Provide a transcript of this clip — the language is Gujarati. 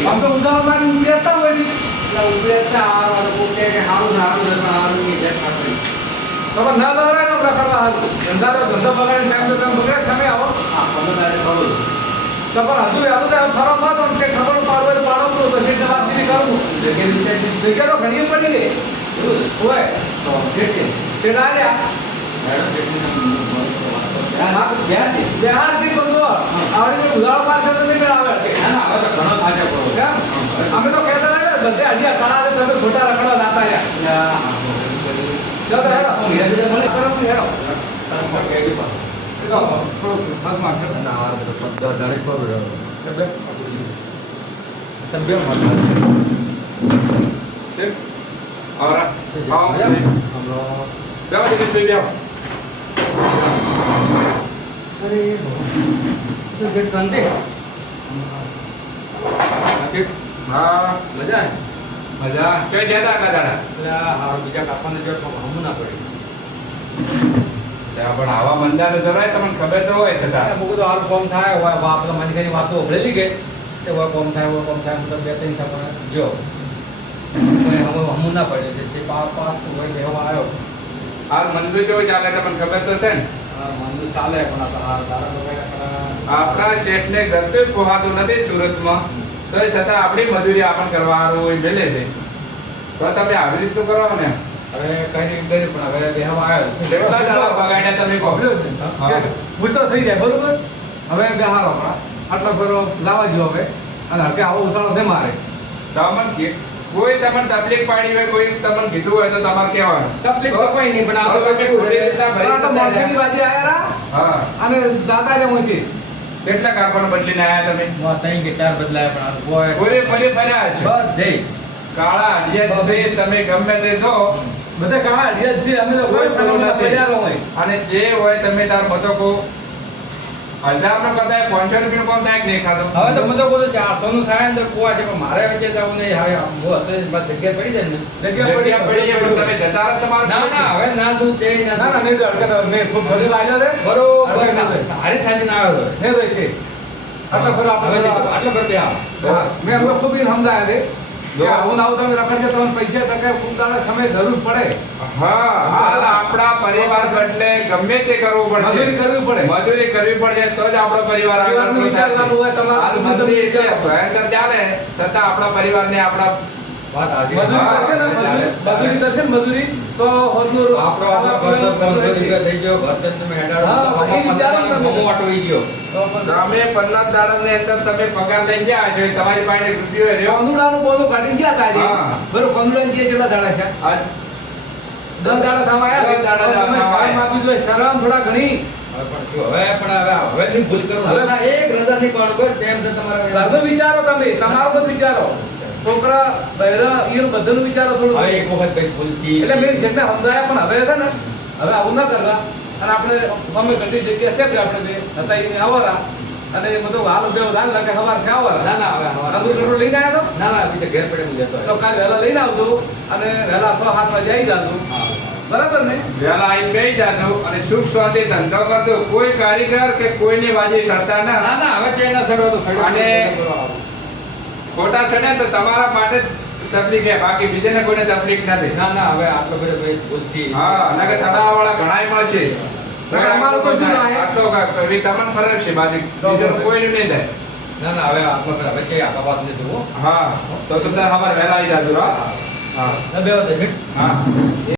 हम तो उधर हमारे उबड़ता हुआ थी उबड़ता हार वाला को के हारू हारू की जगह पड़ी तो ना दो रहा ना रखा हाल धंधा बगाड़ टाइम पे बगाड़ समय आओ हां 15 तारीख करो तो पर हजू याद है फरो मत उनके खबर पाड़ो तो पाड़ो तो तसे जवाब भी करूं लेकिन देखिए तो घणी पड़ी गई ओए तो ठीक है चला रे मैडम देखने बिहार से बंदो आवड़ी जो उधार पास है तो नहीं मिलावे है ना હવે તો ઘણો થાજો પડો કેમ અમે તો કહેતા હતા કે બધે હજી કણા દે તમે ખોટા રખડવા લાતા રહ્યા જો તો હેડો મને મને કરો હેડો તમે કેડી પા તો થોડું હાથ માં છે ના આ તો પદ્ધર ડાયરેક્ટ પર રહ્યો કે તમે બે મત ઠીક ahora vamos हमरो જાવ દીકરી જાવ अरे तो गेट बंद है गेट हां मजा है मजा क्यों ज्यादा का दाड़ा એટલે હાર બીજા કાપવાને જો હમું ના પડી ત્યાં પણ આવા મંદાને જરાય તમને ખબર તો હોય છતા મુકો તો હાલ કોમ થાય હોય બાપ તો મને કઈ વાતો ઓભળેલી ગઈ તે હોય કોમ થાય મતલબ બે ત્રણ થાય જો કોઈ હમું ના પડે છે પાસ હોય દેવા આવ્યો હાલ મંદુ જો ચાલે તમને ખબર તો છે ને મંદુ ચાલે પણ આ દાડા વગેરે આપણા શેઠને ગરતે પોહાતું નથી સુરતમાં તો એ છતાં આપણી મજૂરી આપણ કરવાનું હોય મેલે છે તો તમે આવી રીતનું કરો ને હવે કઈ નહીં કરી પણ હવે બેહવા આવ્યો કેટલા દાડા બગાડ્યા તમે કહો ભૂલ તો થઈ જાય બરોબર હવે બેહારો આટલો ભરો લાવા જો હવે અને હકે આવો ઉછાળો દે મારે તમને કે કોઈ તમને તકલીફ પાડી હોય કોઈ તમને કીધું હોય તો તમારે કહેવાનું તકલીફ તો કોઈ નહીં પણ આ તો કે ઘોડી રીતના ભરી તો મોસેની બાજી આયા હા અને દાદા રે મોતી કેટલા કાપડ બદલીને આયા તમે નો તઈ કે ચાર બદલાયા પણ આ કોઈ ઓરે ભલે ફર્યા છે બસ દે કાળા હડિયા છે તમે ગમે તે જો બધા કાળા હડિયા છે અમે તો કોઈ ફરક પડ્યા હોય અને જે હોય તમે તાર મતો કો હજાર નો કરતા 500 રૂપિયા કોમ થાય નહીં ખાતો હવે તો મતો કો 400 નું થાય અંદર કોવા છે પણ મારે વચ્ચે જવું નહીં હવે હું અત્યારે બસ જગ્યા પડી જાય ને જગ્યા પડી જાય પણ તમે જતા રહો તમાર ના ના હવે ના તું તે ના ના નહીં હડકે મે ખૂબ ભરી લાગ્યો છે બરોબર હારી થાજી ના આવ્યો ને તો છે આટલો ભરો આપણે આટલો ભર દે હા મે હમણાં ખૂબ સમજાયા દે જો આવું આવું તમે રખડજો તમને પૈસા ટકે ખૂબ દાડા સમય જરૂર પડે હા હાલ આપણા પરિવાર એટલે ગમે તે કરવું પડે મજૂરી કરવી પડે તો જ આપણો પરિવાર આગળ વિચાર ચાલુ હોય તમારો મજૂરી છે ભયંકર ચાલે છતાં આપણા પરિવારને આપણા વાત આજે મજૂરી કરશે ને મજૂરી તો હોદનું આપણો રૂપિયા થઈ ગયો ઘર તમે હેડાડો એ વિચારો તમે મોટોઈ ગયો તમે 15 દાડાની અંદર તમે પગાર લઈ ગયા છો તમારી પાસે રૂપિયો રહ્યો કંદુડાનું બોલું કાઢી ગયા તારે બરોબર કંદુડાની જે જેટલા દાડા છે આજ 10 દાડા થવા આયા 10 દાડા તમે શરમ આપી દો શરમ થોડા ઘણી હવે ની ભૂલ કરો હવે ના એક રજા ની પણ કોઈ તેમ તો તમારા ઘરનો વિચારો તમે તમારો બધું વિચારો છોકરા બહેરા ઈર બધાનું વિચારો થોડું હવે એક વખત કઈ ભૂલ થી એટલે મેં જેટલે સમજાયા પણ હવે હતા ને હવે આવું ના કરતા અને આપણે ગમે ઘણી જગ્યા છે કે આપણે હતા એને આવરા અને બધું હાલ બે હાલ લાગે સવાર કે આવરા ના ના હવે સવાર અંદુર લઈને આવ્યા તો ના ના બીજે ઘેર પડે હું જતો તો કાલ વહેલા લઈને આવજો અને વહેલા 6-7 વાગે આવી જાજો બરાબર ને વહેલા આવીને બેસી જાજો અને સુખ શાંતિ ધંધો કરજો કોઈ કારીગર કે કોઈની વાજી કરતા ના ના ના હવે ચેના છોડો તો અને ખોટા છડે તો તમારા માટે તકલીફ છે બાકી બીજાને કોઈને તકલીફ નથી ના ના હવે આટલો બધો ભૂલથી હા અને કે સડાવાળા ઘણાય મળશે અમારું તો શું આટલો કવિ તમને ફરક છે બાકી બીજો કોઈ નહીં થાય ના ના હવે આટલો બધો વચ્ચે આ વાત ને જુઓ હા તો તમને ખબર વહેલા આવી જાજો હા બે વાત હા